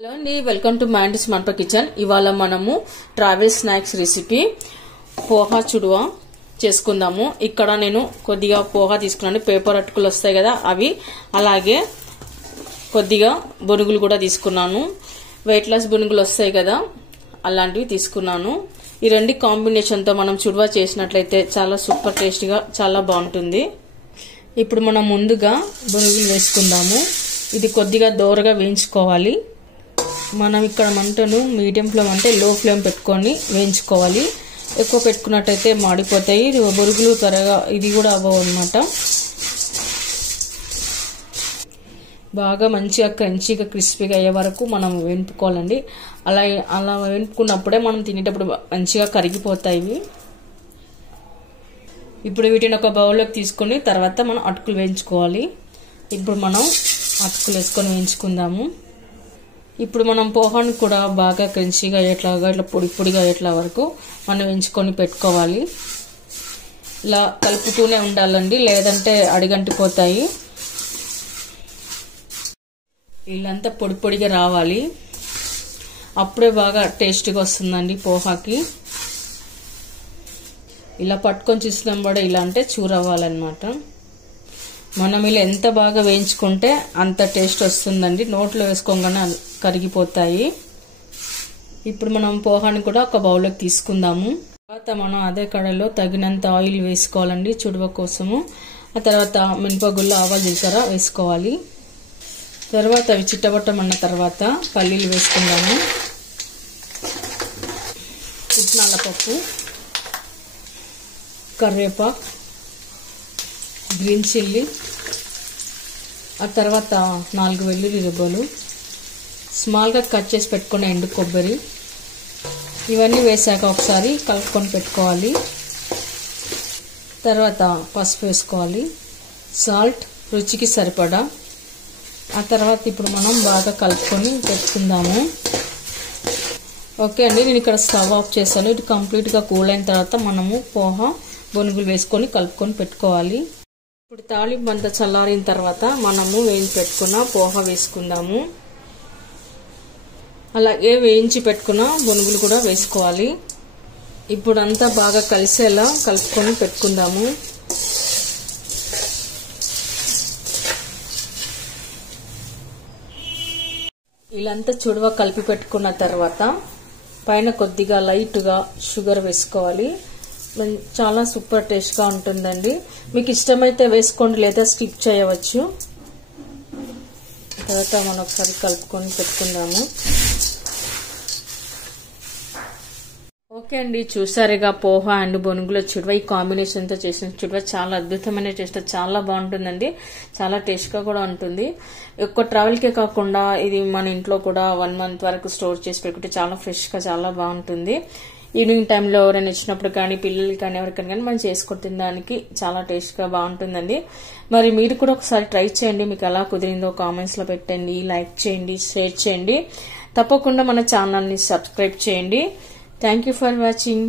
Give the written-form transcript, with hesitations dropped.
Hello అండి, welcome to mind smart kitchen. ఇవాళ మనము ట్రావెల్ స్నాక్స్ రెసిపీ పోహా చుడువా చేసుకుందాము. ఇక్కడ నేను కొద్దిగా పోహా తీసుకున్నాను. పేపర్ అటుకులు వస్తాయి కదా అవి, అలాగే కొద్దిగా బొనుగులు కూడా తీసుకున్నాను. వెయిట్ లాస్ బొనుగులు వస్తాయి కదా అలాంటివి తీసుకున్నాను. ఈ రెండు కాంబినేషన్తో మనం చుడువా చేసినట్లయితే చాలా సూపర్ టేస్టీగా చాలా బాగుంటుంది. ఇప్పుడు మనం ముందుగా బొనుగులు వేసుకుందాము. ఇది కొద్దిగా దోరగా వేయించుకోవాలి. మనం ఇక్కడ మంటను మీడియం ఫ్లేమ్ అంటే లో ఫ్లేమ్ పెట్టుకొని వేయించుకోవాలి. ఎక్కువ పెట్టుకున్నట్టయితే మాడిపోతాయి బొరుగులు, త్వరగా ఇది కూడా అవ్వవు అనమాట. బాగా మంచిగా క్రంచీగా క్రిస్పీగా అయ్యే వరకు మనం వేయించుకోవాలండి. అలా వేయించుకున్నప్పుడే మనం తినేటప్పుడు మంచిగా కరిగిపోతాయి. ఇప్పుడు వీటిని ఒక బౌల్లోకి తీసుకొని తర్వాత మనం అటుకులు వేయించుకోవాలి. ఇప్పుడు మనం అటుకులు వేసుకొని వేయించుకుందాము. ఇప్పుడు మనం పోహాను కూడా బాగా క్రంచీగా అయ్యేట్లాగా ఇట్లా పొడి పొడిగా అయ్యేట్లా వరకు మనం వేయించుకొని పెట్టుకోవాలి. ఇలా కలుపుతూనే ఉండాలండి, లేదంటే అడిగంటిపోతాయి. వీళ్ళంతా పొడి పొడిగా రావాలి, అప్పుడే బాగా టేస్టీగా వస్తుందండి పోహాకి. ఇలా పట్టుకొని చూసినాం కూడా ఇలా అంటే చూరవ్వాలన్నమాట. మనం ఇలా ఎంత బాగా వేయించుకుంటే అంత టేస్ట్ వస్తుందండి. నోట్లో వేసుకోగానే కరిగిపోతాయి. ఇప్పుడు మనం పోహాని కూడా ఒక బౌల్లోకి తీసుకుందాము. తర్వాత మనం అదే కడాయిలో తగినంత ఆయిల్ వేసుకోవాలండి చుడువ కోసము. ఆ తర్వాత మినపగుళ్ళు, ఆవాలు, జీలకర్ర వేసుకోవాలి. తర్వాత అవి చిట్టబట్టమన్న తర్వాత పల్లీలు వేసుకుందాము. పుట్నాల పప్పు, కరివేపాకు, గ్రీన్ చిల్లీ, ఆ తర్వాత 4 వెల్లుల్లి రెబ్బలు, స్మాల్గా కట్ చేసి పెట్టుకున్న ఎండు కొబ్బరి, ఇవన్నీ వేసాక ఒకసారి కలుపుకొని పెట్టుకోవాలి. తర్వాత పసుపు వేసుకోవాలి, సాల్ట్ రుచికి సరిపడా. ఆ తర్వాత ఇప్పుడు మనం బాగా కలుపుకొని పెట్టుకుందాము. ఓకే అండి, నేను ఇక్కడ స్టవ్ ఆఫ్ చేశాను. ఇది కంప్లీట్గా కూల్ అయిన తర్వాత మనము పోహా బొనుగులు వేసుకొని కలుపుకొని పెట్టుకోవాలి. ఇప్పుడు తాలింపు అంతా చల్లారిన తర్వాత మనము వేయించి పెట్టుకున్న పోహా వేసుకుందాము. అలాగే వేయించి పెట్టుకున్న బొనుగులు కూడా వేసుకోవాలి. ఇప్పుడు అంతా బాగా కలిసేలా కలుపుకొని పెట్టుకుందాము. ఇలాంతా చుడువ కలిపి పెట్టుకున్న తర్వాత పైన కొద్దిగా లైట్గా షుగర్ వేసుకోవాలి. చాలా సూపర్ టేస్ట్గా ఉంటుందండి. మీకు ఇష్టమైతే వేసుకోండి, లేదా స్కిప్ చేయవచ్చు. తర్వాత మనం ఒకసారి కలుపుకొని పెట్టుకుందాము. ఓకే అండి, చూసారుగా పోహా అండ్ బొనుగుల చుడువ ఈ కాంబినేషన్తో చేసిన చుడువ చాలా అద్భుతమైన టేస్ట్, చాలా బాగుంటుందండి. చాలా టేస్ట్గా కూడా ఉంటుంది. ఎక్కువ ట్రావెల్కే కాకుండా ఇది మన ఇంట్లో కూడా 1 మంత్ వరకు స్టోర్ చేసి పెట్టుకుంటే చాలా ఫ్రెష్గా చాలా బాగుంటుంది. ఈవినింగ్ టైంలో ఎవరైనా వచ్చినప్పుడు కానీ పిల్లలకి కానీ ఎవరికైనా కానీ మనం చేసుకొని తినడానికి చాలా టేస్ట్గా బాగుంటుందండి. మరి మీరు కూడా ఒకసారి ట్రై చేయండి. మీకు ఎలా కుదిరిందో కామెంట్స్లో పెట్టండి, లైక్ చేయండి, షేర్ చేయండి. తప్పకుండా మన ఛానల్ని సబ్స్క్రైబ్ చేయండి. Thank you for watching.